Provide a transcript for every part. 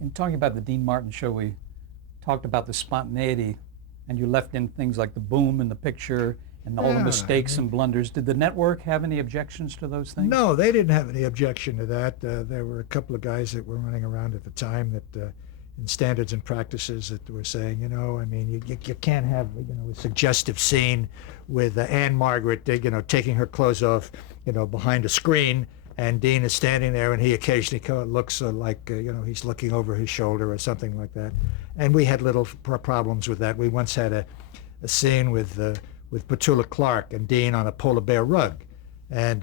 In talking about the Dean Martin show, we talked about the spontaneity, and you left in things like the boom in the picture and all the mistakes and blunders. Did the network have any objections to those things? No, they didn't have any objection to that. There were a couple of guys that were running around at the time that in standards and practices that were saying, I mean, you can't have, a suggestive scene with Anne Margaret, taking her clothes off, behind a screen, and Dean is standing there, and he occasionally looks like, he's looking over his shoulder or something like that. And we had little problems with that. We once had a scene with Petula Clark and Dean on a polar bear rug, and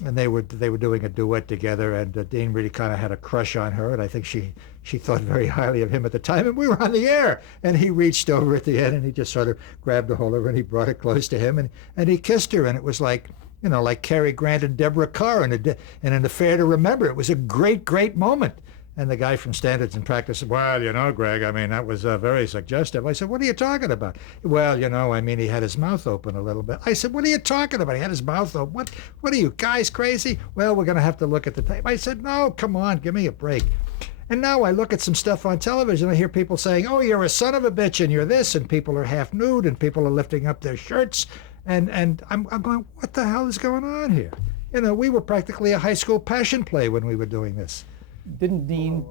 they were doing a duet together, and Dean really kind of had a crush on her, and I think she thought very highly of him at the time, and we were on the air, and he reached over at the end, and he just sort of grabbed a hold of her, and he brought it close to him, and he kissed her, and it was like, like Cary Grant and Deborah Carr in an affair to remember. It was a great, great moment. And the guy from Standards and Practice said, well, Greg, I mean, that was very suggestive. I said, what are you talking about? Well, I mean, he had his mouth open a little bit. I said, what are you talking about? He had his mouth open. What are you guys crazy? Well, we're going to have to look at the tape. I said, no, come on, give me a break. And now I look at some stuff on television. I hear people saying, oh, you're a son of a bitch and you're this, and people are half nude and people are lifting up their shirts. And I'm going, what the hell is going on here? We were practically a high school passion play when we were doing this. Didn't Dean...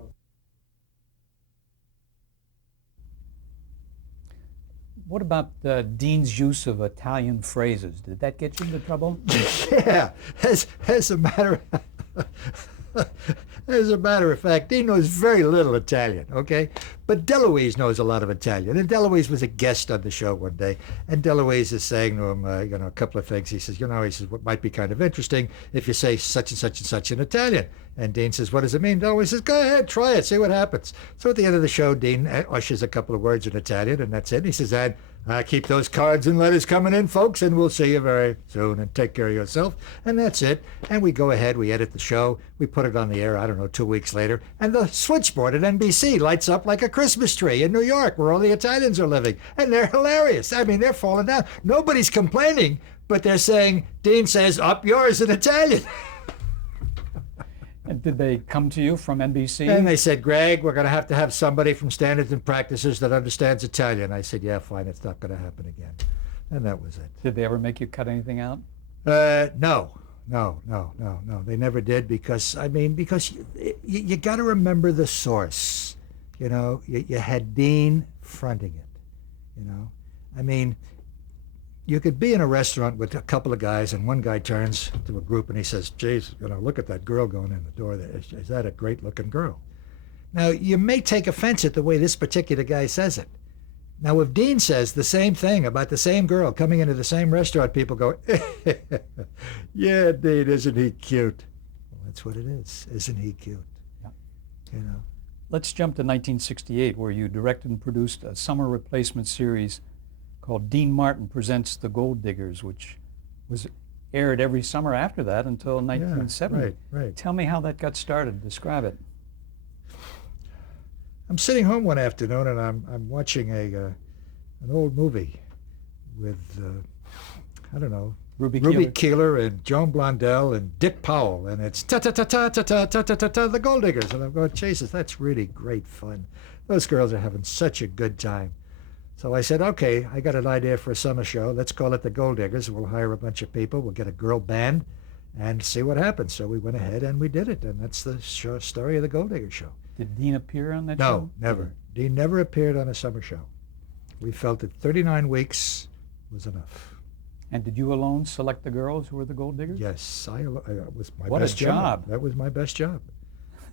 What about Dean's use of Italian phrases? Did that get you into trouble? Yeah, as a matter of fact, Dean knows very little Italian, okay? But DeLuise knows a lot of Italian. And DeLuise was a guest on the show one day. And DeLuise is saying to him, a couple of things. He says, what might be kind of interesting if you say such and such and such in Italian. And Dean says, what does it mean? DeLuise says, go ahead, try it, see what happens. So at the end of the show, Dean ushers a couple of words in Italian, and that's it. He says, and keep those cards and letters coming in, folks, and we'll see you very soon, and take care of yourself. And that's it. And we go ahead, we edit the show, we put it on the air, 2 weeks later, and the switchboard at NBC lights up like a Christmas tree in New York, where all the Italians are living. And they're hilarious. I mean, they're falling down. Nobody's complaining, but they're saying, Dean says, up yours in Italian. And did they come to you from NBC? And they said, Greg, we're going to have somebody from Standards and Practices that understands Italian. I said, yeah, fine, it's not going to happen again. And that was it. Did they ever make you cut anything out? No. They never did because you got to remember the source. You had Dean fronting it. I mean, you could be in a restaurant with a couple of guys, and one guy turns to a group and he says, geez, look at that girl going in the door there. Is that a great-looking girl? Now, you may take offense at the way this particular guy says it. Now, if Dean says the same thing about the same girl coming into the same restaurant, people go, yeah, Dean, isn't he cute? Well, that's what it is. Isn't he cute? Yeah. Let's jump to 1968, where you directed and produced a summer replacement series called Dean Martin Presents the Gold Diggers, which was aired every summer after that until 1970. Yeah, right. Tell me how that got started. Describe it. I'm sitting home one afternoon and I'm watching an old movie with Ruby Keeler and Joan Blondell and Dick Powell, and it's ta-ta-ta-ta-ta-ta-ta-ta-ta, the Gold Diggers. And I'm going, Jesus, that's really great fun. Those girls are having such a good time. So I said, okay, I got an idea for a summer show. Let's call it the Gold Diggers. We'll hire a bunch of people. We'll get a girl band and see what happens. So we went ahead and we did it. And that's the story of the Gold Digger show. Did Dean appear on that show? No, never. Dean never appeared on a summer show. We felt that 39 weeks was enough. And did you alone select the girls who were the Gold Diggers? Yes, I was my what best a job. That was my best job.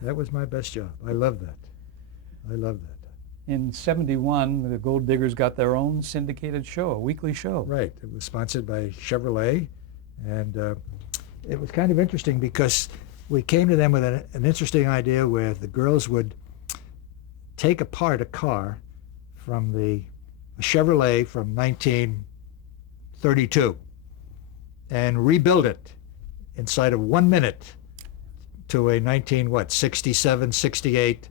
That was my best job. I love that. In 71, the Gold Diggers got their own syndicated show, a weekly show. Right. It was sponsored by Chevrolet, and it was kind of interesting because we came to them with an interesting idea where the girls would take apart a car from a Chevrolet from 1932 and rebuild it inside of 1 minute to a 67, 68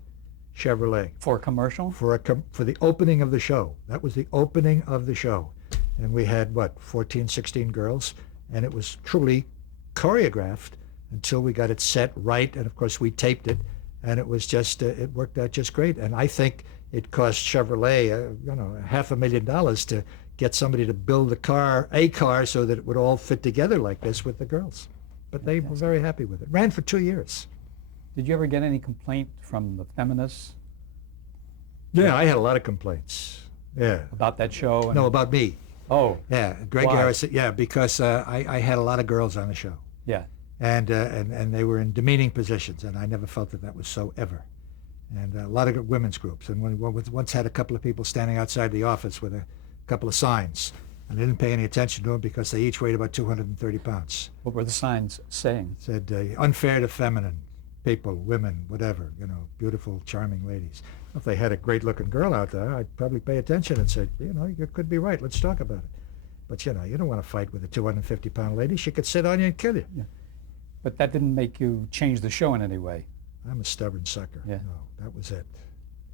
Chevrolet. For a commercial? For the opening of the show. That was the opening of the show. And we had, 14, 16 girls, and it was truly choreographed until we got it set right, and of course we taped it, And it was just, it worked out just great. And I think it cost Chevrolet, $500,000 to get somebody to build a car so that it would all fit together like this with the girls. But they were very happy with it. Ran for 2 years. Did you ever get any complaint from the feminists? Yeah, I had a lot of complaints. Yeah. About that show? No, about me. Oh. Yeah, Greg Why? Garrison. Yeah, because I had a lot of girls on the show. Yeah. And they were in demeaning positions, and I never felt that was so ever. And a lot of women's groups. And we once had a couple of people standing outside the office with a couple of signs, and I didn't pay any attention to them because they each weighed about 230 pounds. What were the signs saying? It said, unfair to feminine people, women, whatever, beautiful, charming ladies. If they had a great-looking girl out there, I'd probably pay attention and say, you could be right, let's talk about it. But, you don't want to fight with a 250-pound lady. She could sit on you and kill you. Yeah. But that didn't make you change the show in any way. I'm a stubborn sucker. Yeah. No, that was it.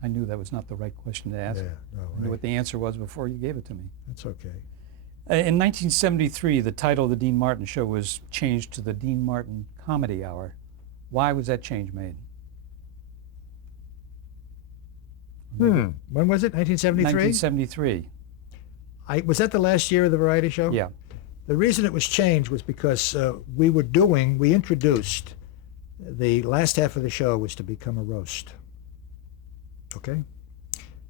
I knew that was not the right question to ask. Yeah, no, I knew what the answer was before you gave it to me. That's okay. In 1973, the title of the Dean Martin Show was changed to the Dean Martin Comedy Hour. Why was that change made? When was it? 1973? 1973. Was that the last year of the variety show? Yeah. The reason it was changed was because we introduced, the last half of the show was to become a roast. Okay?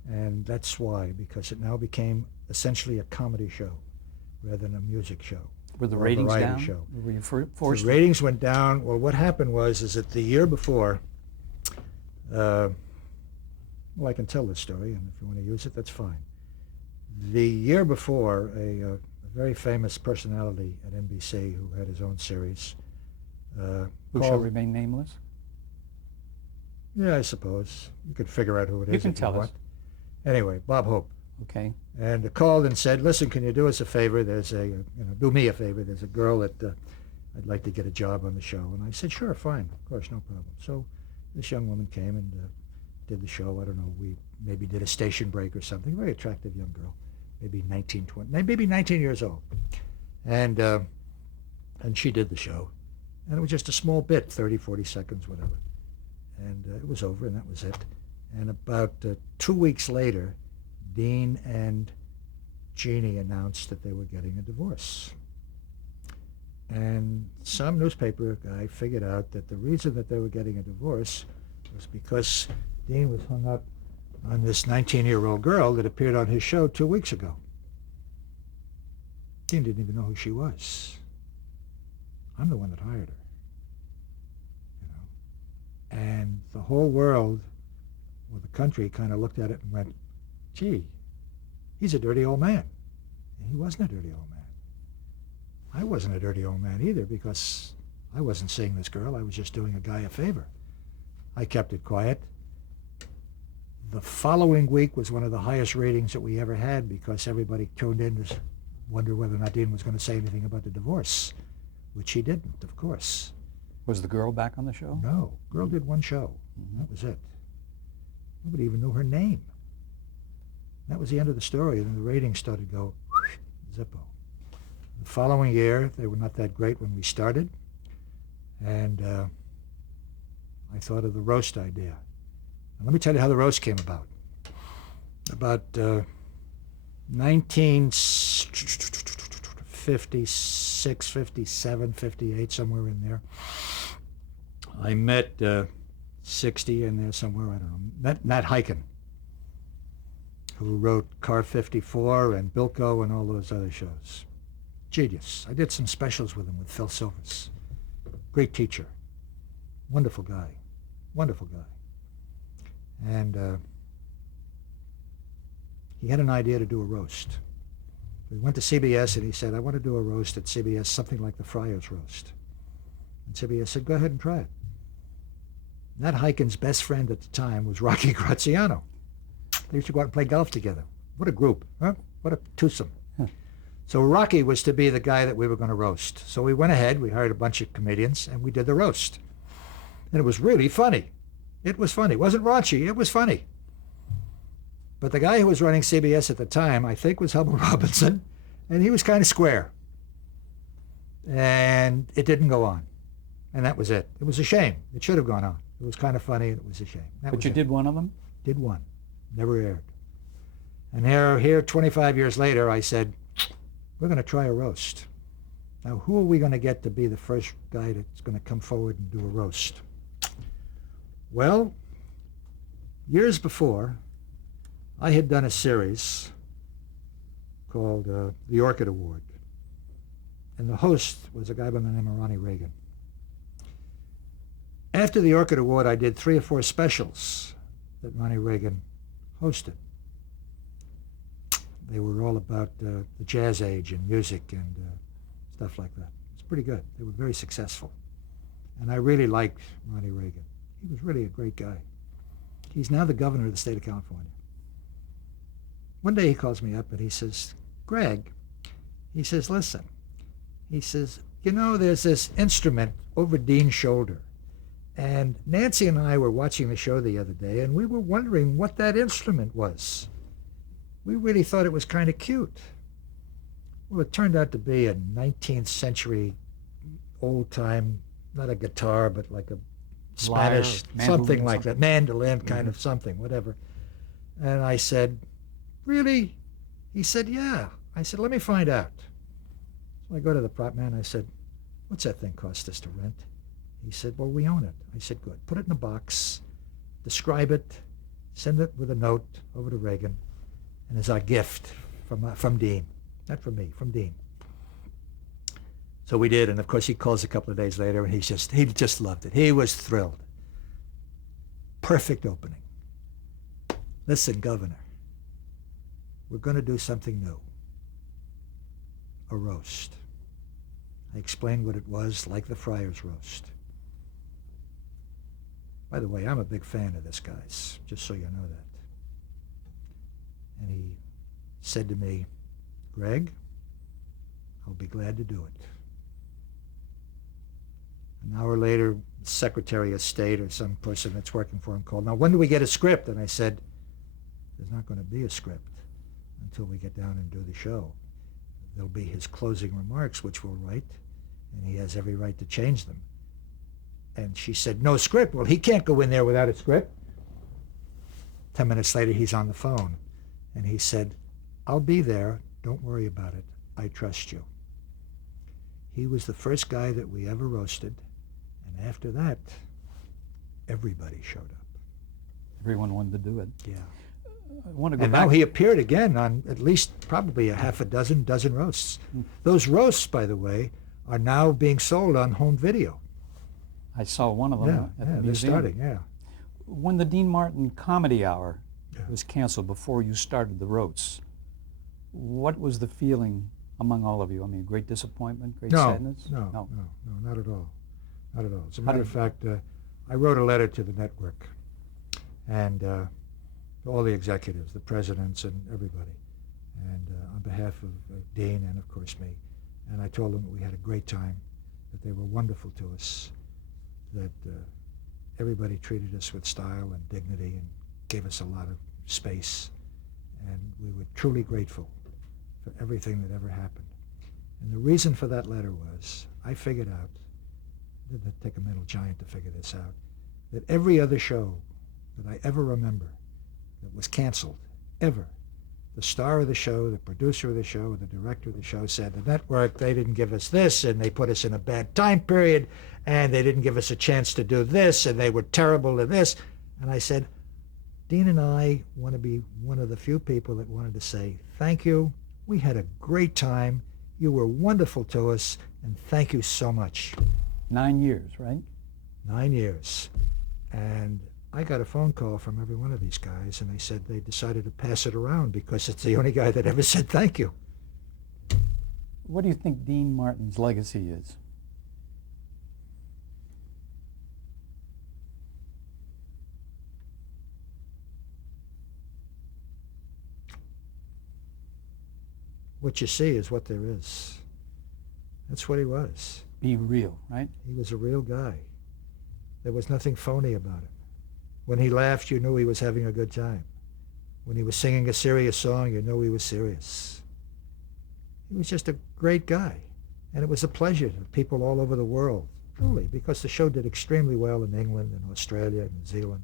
And that's why, because it now became essentially a comedy show rather than a music show. Were the or a ratings variety down? show. Were you forced? The ratings went down. Well, what happened is that the year before, well, I can tell this story, and if you want to use it, that's fine. The year before, a very famous personality at NBC who had his own series. Who shall remain nameless? Yeah, I suppose. You could figure out who it is. You can tell us. Anyway, Bob Hope. Okay. And called and said, listen, can you do us a favor? Do me a favor. There's a girl that I'd like to get a job on the show. And I said, sure, fine. Of course, no problem. So this young woman came and did the show. I don't know, we maybe did a station break or something. Very attractive young girl. Maybe 19, 20, maybe 19 years old. And she did the show. And it was just a small bit, 30, 40 seconds, whatever. And it was over, and that was it. And about 2 weeks later, Dean and Jeannie announced that they were getting a divorce. And some newspaper guy figured out that the reason that they were getting a divorce was because Dean was hung up on this 19-year-old girl that appeared on his show 2 weeks ago. Dean didn't even know who she was. I'm the one that hired her. And the whole world, or the country, kind of looked at it and went, gee, he's a dirty old man. And he wasn't a dirty old man. I wasn't a dirty old man either, because I wasn't seeing this girl. I was just doing a guy a favor. I kept it quiet. The following week was one of the highest ratings that we ever had, because everybody tuned in to wonder whether or not Dean was going to say anything about the divorce, which he didn't, of course. Was the girl back on the show? No. Girl did one show. Mm-hmm. That was it. Nobody even knew her name. That was the end of the story, and then the ratings started to go zippo. The following year, they were not that great when we started, and I thought of the roast idea. And let me tell you how the roast came about. About 1956, 57, 58, somewhere in there. I met 60 in there somewhere, I don't know. Met Matt Hiken, who wrote Car 54 and Bilko and all those other shows. Genius. I did some specials with him with Phil Silvers. Great teacher. Wonderful guy. Wonderful guy. And he had an idea to do a roast. We went to CBS and he said, I want to do a roast at CBS, something like the Friars roast. And CBS said, go ahead and try it. Matt Hiken's best friend at the time was Rocky Graziano. They used to go out and play golf together. What a group, huh? What a twosome. So Rocky was to be the guy that we were going to roast. So we went ahead, we hired a bunch of comedians, and we did the roast. And it was really funny. It was funny. It wasn't raunchy, it was funny. But the guy who was running CBS at the time, I think, was Hubbard Robinson, and he was kind of square. And it didn't go on. And that was it. It was a shame. It should have gone on. It was kind of funny, and it was a shame. But you did one of them? Did one. Never aired. And here, 25 years later, I said, we're going to try a roast. Now, who are we going to get to be the first guy that's going to come forward and do a roast? Well, years before, I had done a series called The Orchid Award. And the host was a guy by the name of Ronnie Reagan. After the Orchid Award, I did 3 or 4 specials that Ronnie Reagan hosted. They were all about the jazz age and music and stuff like that. It's pretty good. They were very successful. And I really liked Ronnie Reagan. He was really a great guy. He's now the governor of the state of California. One day he calls me up and he says, Greg, he says, listen, he says, you know, there's this instrument over Dean's shoulder. And Nancy and I were watching the show the other day, and we were wondering what that instrument was. We really thought it was kind of cute. Well, it turned out to be a 19th century old-time, not a guitar, but like a Spanish, something like that, mandolin kind of something, whatever. And I said, really? He said, yeah. I said, let me find out. So I go to the prop man. I said, what's that thing cost us to rent? He said, well, we own it. I said, good. Put it in a box, describe it, send it with a note over to Reagan, and as our gift from Dean. Not from me, from Dean. So we did, and of course he calls a couple of days later, and he just loved it. He was thrilled. Perfect opening. Listen, Governor, we're going to do something new. A roast. I explained what it was, like the Friars roast. By the way, I'm a big fan of this guy's, just so you know that. And he said to me, Greg, I'll be glad to do it. An hour later, the Secretary of State or some person that's working for him called, now when do we get a script? And I said, there's not going to be a script until we get down and do the show. There'll be his closing remarks, which we'll write, and he has every right to change them. And she said, no script. Well, he can't go in there without a script. 10 minutes later, he's on the phone, and he said, I'll be there. Don't worry about it. I trust you. He was the first guy that we ever roasted, and after that, everybody showed up. Everyone wanted to do it. Yeah. I want to go And back. now he appeared again on at least probably a half a dozen roasts. Those roasts, by the way, are now being sold on home video. I saw one of them at the they're museum. starting, yeah. When the Dean Martin Comedy Hour Yeah. was canceled before you started the roasts, what was the feeling among all of you? I mean, great disappointment, great sadness? No, not at all. Not at all. As a How matter did- of fact, I wrote a letter to the network and all the executives, the presidents and everybody, and on behalf of Dean and of course me. And I told them that we had a great time, that they were wonderful to us, that everybody treated us with style and dignity and gave us a lot of space. And we were truly grateful for everything that ever happened. And the reason for that letter was, I figured out, it didn't take a mental giant to figure this out, that every other show that I ever remember that was canceled, ever, the star of the show, the producer of the show, the director of the show said, the network, they didn't give us this, and they put us in a bad time period, and they didn't give us a chance to do this, and they were terrible at this. And I said, Dean and I want to be one of the few people that wanted to say, thank you, we had a great time, you were wonderful to us, and thank you so much. 9 years, right? 9 years. And I got a phone call from every one of these guys, and they said they decided to pass it around because it's the only guy that ever said thank you. What do you think Dean Martin's legacy is? What you see is what there is. That's what he was. Be real, right? He was a real guy. There was nothing phony about him. When he laughed, you knew he was having a good time. When he was singing a serious song, you knew he was serious. He was just a great guy. And it was a pleasure to people all over the world Totally, because the show did extremely well in England and Australia and New Zealand,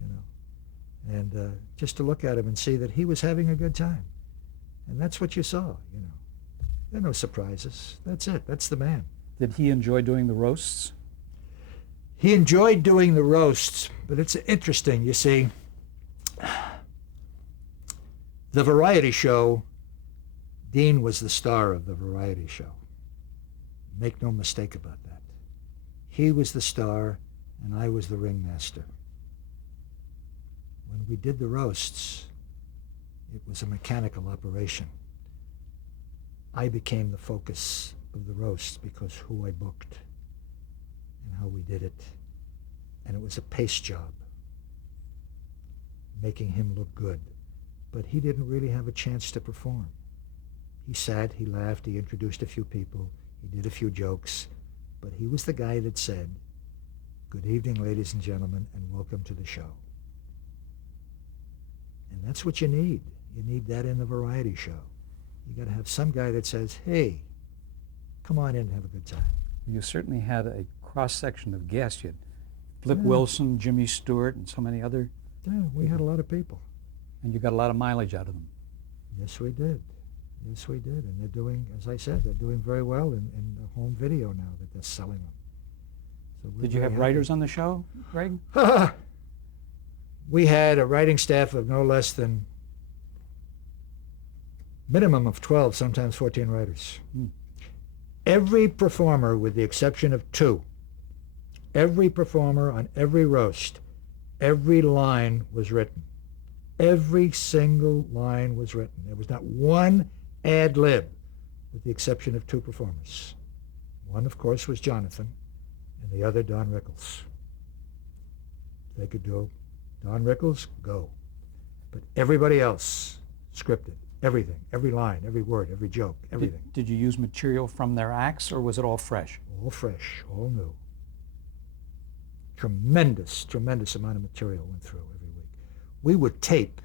you know. And just to look at him and see that he was having a good time. And that's what you saw, you know. There are no surprises. That's it. That's the man. Did he enjoy doing the roasts? He enjoyed doing the roasts, but it's interesting, you see. The variety show, Dean was the star of the variety show. Make no mistake about that. He was the star, and I was the ringmaster. When we did the roasts, it was a mechanical operation. I became the focus of the roasts because who I booked and how we did it. And it was a pace job, making him look good. But he didn't really have a chance to perform. He sat, he laughed, he introduced a few people, he did a few jokes, but he was the guy that said, "Good evening, ladies and gentlemen, and welcome to the show." And that's what you need. You need that in the variety show. You got to have some guy that says, "Hey, come on in and have a good time." You certainly had a cross-section of guests. You had Flip Yeah. Wilson, Jimmy Stewart, and so many other, Yeah, we had a lot of people. and you got a lot of mileage out of them. Yes, we did. Yes, we did. And they're doing, as I said, they're doing very well in the home video now that they're selling them. So we're Did you very have happy. writers on the show, Greg? We had a writing staff of no less than minimum of 12, sometimes 14 writers. Hmm. Every performer, with the exception of 2, every performer on every roast, every line was written. Every single line was written. There was not one ad lib, with the exception of 2 performers. One, of course, was Jonathan, and the other, Don Rickles. They could do Don Rickles, go. But everybody else scripted. Everything, every line, every word, every joke, everything. Did you use material from their acts, or was it all fresh? All fresh, all new. Tremendous, tremendous amount of material went through every week. We would tape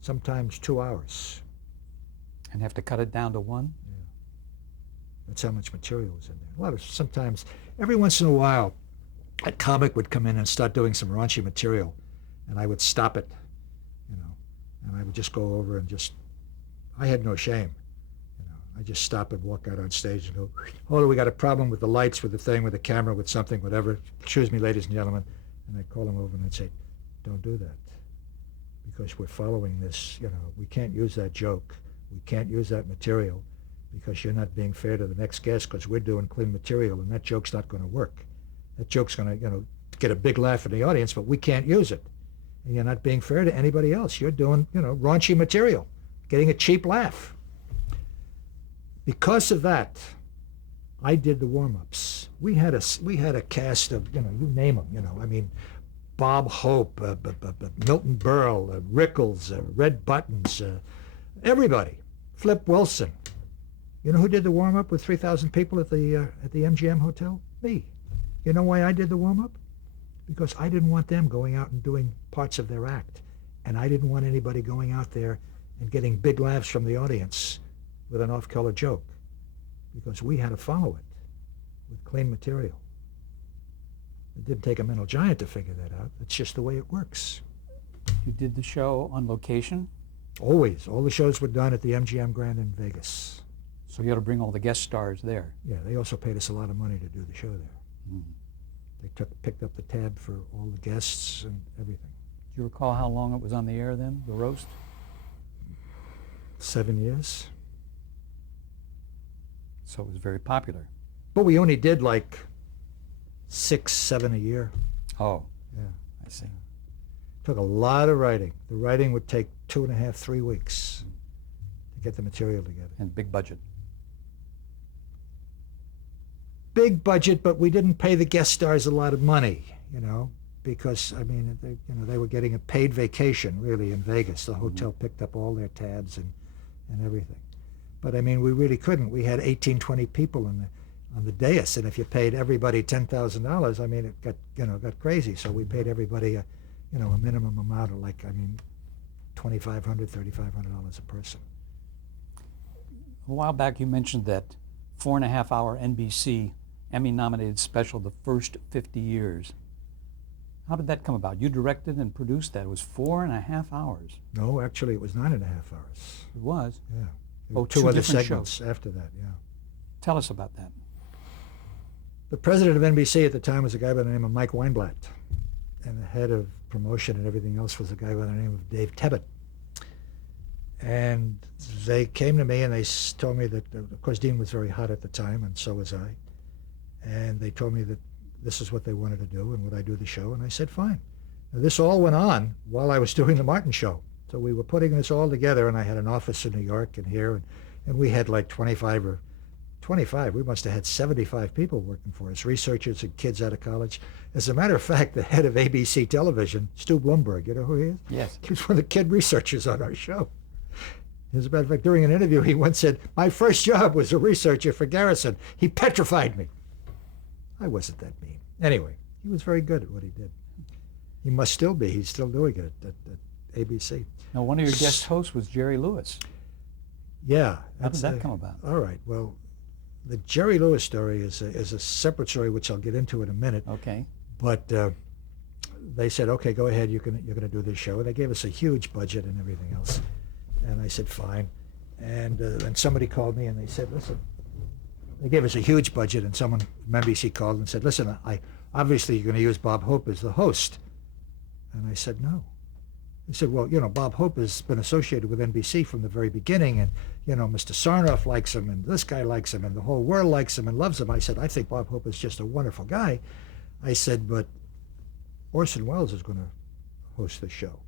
sometimes 2 hours. And have to cut it down to 1? Yeah. That's how much material was in there. A lot of, sometimes, every once in a while, a comic would come in and start doing some raunchy material, and I would stop it, you know, and I would just go over and just, I had no shame. You know, I just stop and walk out on stage and go, "Oh, we got a problem with the lights, with the thing, with the camera, with something, whatever. Excuse me, ladies and gentlemen." And I'd call them over and I'd say, "Don't do that, because we're following this, you know, we can't use that joke. We can't use that material because you're not being fair to the next guest because we're doing clean material and that joke's not going to work. That joke's going to, you know, get a big laugh in the audience, but we can't use it. And you're not being fair to anybody else. You're doing, you know, raunchy material, getting a cheap laugh." Because of that, I did the warm-ups. We had a cast of, you know, you name them, you know, I mean, Bob Hope, Milton Berle, Rickles, Red Buttons, everybody. Flip Wilson. You know who did the warm-up with 3,000 people at the MGM Hotel? Me. You know why I did the warm-up? Because I didn't want them going out and doing parts of their act. And I didn't want anybody going out there and getting big laughs from the audience with an off-color joke. Because we had to follow it with clean material. It didn't take a mental giant to figure that out. That's just the way it works. You did the show on location, Always. All the shows were done at the MGM Grand in Vegas. so you had to bring all the guest stars there. Yeah, they also paid us a lot of money to do the show there. Mm. They picked up the tab for all the guests and everything. Do you recall how long it was on the air then, the roast? 7 years. So it was very popular. But we only did like 6, 7 a year. Oh, Yeah. I see. Took a lot of writing. The writing would take 2.5, 3 weeks to get the material together. And big budget. Big budget, but we didn't pay the guest stars a lot of money, you know, because, I mean, they were getting a paid vacation, really, in Vegas. The hotel picked up all their tabs and everything. But, I mean, we really couldn't. We had 18, 20 people on the dais, and if you paid everybody $10,000, I mean, it got crazy. So we paid everybody a minimum amount of, like, I mean, $2,500, $3,500 a person. A while back you mentioned that 4.5-hour NBC Emmy-nominated special, The First 50 Years. How did that come about? You directed and produced that. It was 4.5 hours. No, actually, it was 9.5 hours. It was. Yeah. There Oh, were two two other different segments shows. after that, yeah. Tell us about that. The president of NBC at the time was a guy by the name of Mike Weinblatt, and the head of promotion and everything else was a guy by the name of Dave Tebbett. And they came to me and they told me that, of course, Dean was very hot at the time, and so was I. And they told me that this is what they wanted to do and would I do the show, and I said, fine. Now, this all went on while I was doing the Martin show. So we were putting this all together, and I had an office in New York and here, and we had like 25, we must have had 75 people working for us, researchers and kids out of college. As a matter of fact, the head of ABC Television, Stu Blumberg, you know who he is? Yes. He was one of the kid researchers on our show. As a matter of fact, during an interview, he once said, my first job was a researcher for Garrison. He petrified me. I wasn't that mean. Anyway, he was very good at what he did. He must still be. He's still doing it at ABC. Now, one of your guest hosts was Jerry Lewis. Yeah. How did that come about? All right. Well, the Jerry Lewis story is a separate story, which I'll get into in a minute. Okay. But they said, okay, go ahead. You're going to do this show. And they gave us a huge budget and everything else. And I said, fine. And then somebody called me and they said, listen, they gave us a huge budget, and someone from NBC called and said, listen, obviously you're going to use Bob Hope as the host. And I said, no. He said, well, Bob Hope has been associated with NBC from the very beginning, and, Mr. Sarnoff likes him, and this guy likes him, and the whole world likes him and loves him. I said, I think Bob Hope is just a wonderful guy. I said, but Orson Welles is going to host the show.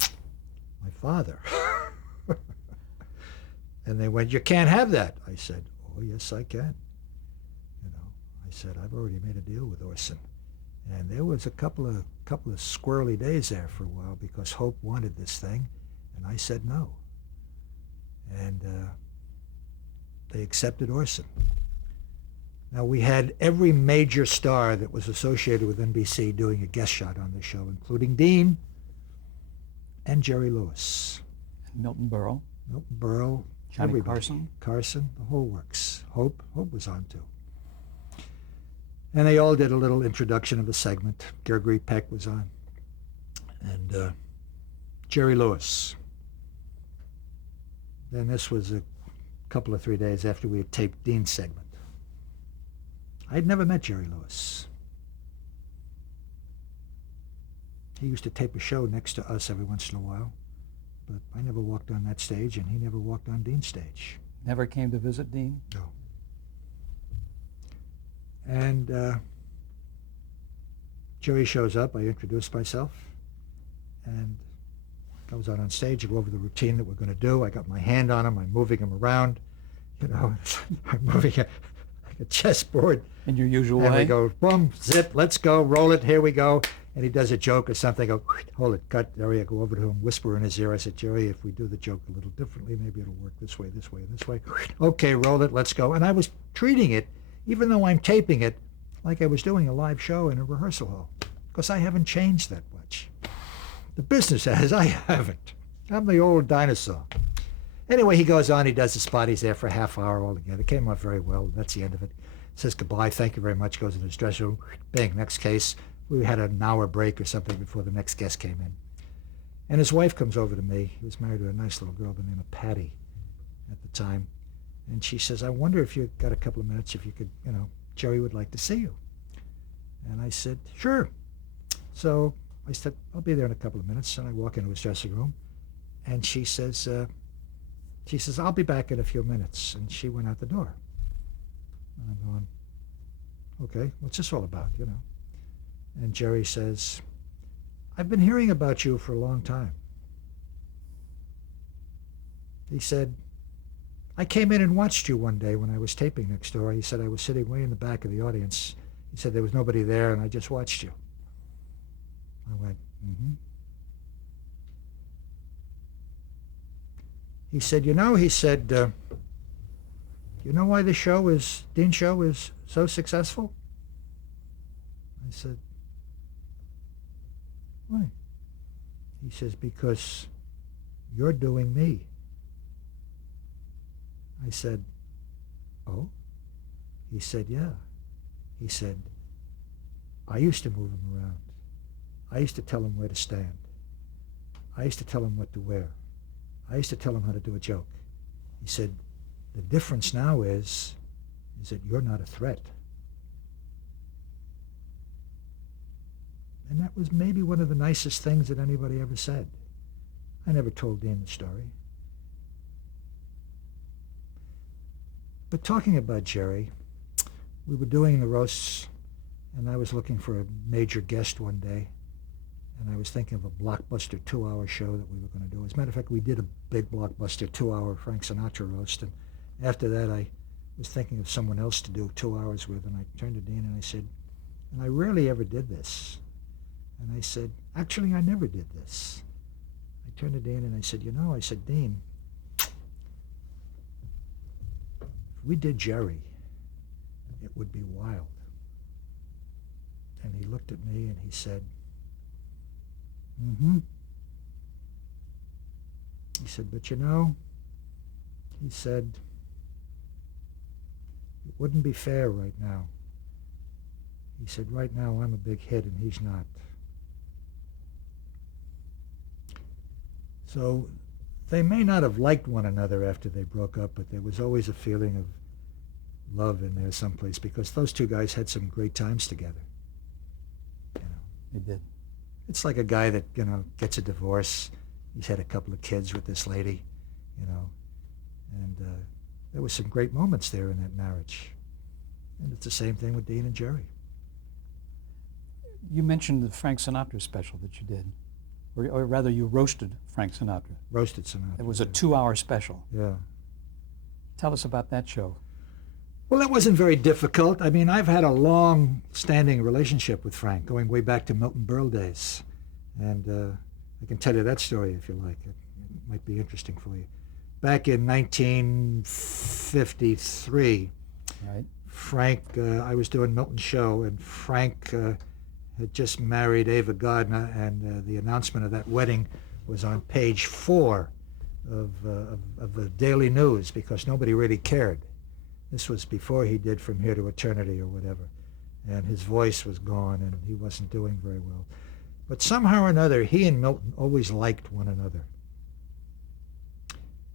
My father. And they went, you can't have that. I said, oh, yes, I can. I said, I've already made a deal with Orson. And there was a couple of squirrely days there for a while because Hope wanted this thing, and I said no. And they accepted Orson. Now, we had every major star that was associated with NBC doing a guest shot on the show, including Dean and Jerry Lewis. Milton Berle. Milton Berle. Johnny everybody. Carson, the whole works. Hope was on too. And they all did a little introduction of a segment. Gregory Peck was on. And Jerry Lewis. Then this was a couple of 3 days after we had taped Dean's segment. I'd never met Jerry Lewis. He used to tape a show next to us every once in a while, but I never walked on that stage, and he never walked on Dean's stage. Never came to visit Dean? No. And Jerry shows up. I introduce myself, and goes out on stage. I go over the routine that we're going to do. I got my hand on him. I'm moving him around. I'm moving like a chessboard. In your usual and way? We go, boom, zip, let's go, roll it, here we go. And he does a joke or something. I go, hold it, cut. Jerry, I go over to him, whisper in his ear. I said, Jerry, if we do the joke a little differently, maybe it'll work this way, and this way. Okay, roll it, let's go. And I was treating it, even though I'm taping it, like I was doing a live show in a rehearsal hall, because I haven't changed that much. The business has, I haven't. I'm the old dinosaur. Anyway, he goes on, he does the spot. He's there for a half hour altogether. Came off very well. That's the end of it. Says goodbye, thank you very much, goes in his dressing room. Bang, next case. We had an hour break or something before the next guest came in. And his wife comes over to me. He was married to a nice little girl by the name of Patty at the time. And she says, I wonder if you got a couple of minutes, if you could, Jerry would like to see you. And I said, sure. So I said, I'll be there in a couple of minutes. And I walk into his dressing room. And she says, I'll be back in a few minutes. And she went out the door. And I'm going, okay, what's this all about, And Jerry says, I've been hearing about you for a long time. He said, I came in and watched you one day when I was taping next door. He said, I was sitting way in the back of the audience. He said, there was nobody there, and I just watched you. I went, mm-hmm. He said, you know why the Dean show is so successful? I said, why? He says, because you're doing me. I said, oh? He said, yeah. He said, I used to move him around. I used to tell him where to stand. I used to tell him what to wear. I used to tell him how to do a joke. He said, the difference now is that you're not a threat. And that was maybe one of the nicest things that anybody ever said. I never told Dean the story. But talking about Jerry, we were doing the roasts, and I was looking for a major guest one day, and I was thinking of a blockbuster 2-hour show that we were going to do. As a matter of fact, we did a big blockbuster 2-hour Frank Sinatra roast, and after that I was thinking of someone else to do 2 hours with, and I turned to Dean and I said, and I rarely ever did this. And I said, actually, I never did this. I turned to Dean and I said, I said, Dean, if we did Jerry, it would be wild. And he looked at me and he said, mm-hmm. He said, but he said, it wouldn't be fair right now. He said, right now I'm a big hit and he's not. So they may not have liked one another after they broke up, but there was always a feeling of love in there someplace because those two guys had some great times together. They did. It's like a guy that, gets a divorce. He's had a couple of kids with this lady, and there was some great moments there in that marriage. And it's the same thing with Dean and Jerry. You mentioned the Frank Sinatra special that you did, or rather you roasted Frank Sinatra. Roasted Sinatra. It was a yeah. 2-hour special. Yeah. Tell us about that show. Well, that wasn't very difficult. I mean, I've had a long-standing relationship with Frank, going way back to Milton Berle days. And I can tell you that story if you like. It might be interesting for you. Back in 1953, Right. Frank, I was doing Milton's show, and Frank had just married Ava Gardner, and the announcement of that wedding was on page 4 of the Daily News because nobody really cared. This was before he did From Here to Eternity or whatever, and his voice was gone and he wasn't doing very well. But somehow or another, he and Milton always liked one another.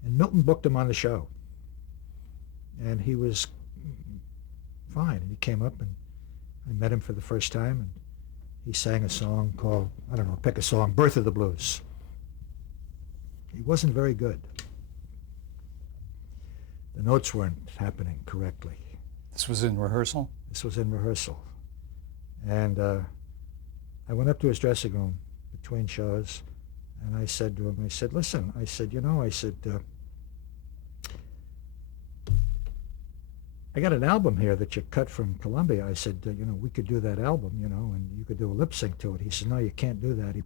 And Milton booked him on the show. And he was fine. And he came up and I met him for the first time and he sang a song called, pick a song, Birth of the Blues. He wasn't very good. The notes weren't happening correctly. This was in rehearsal? This was in rehearsal. And I went up to his dressing room between shows, and I said to him, I said, listen, I said, I got an album here that you cut from Columbia. I said, we could do that album, and you could do a lip sync to it. He said, no, you can't do that. He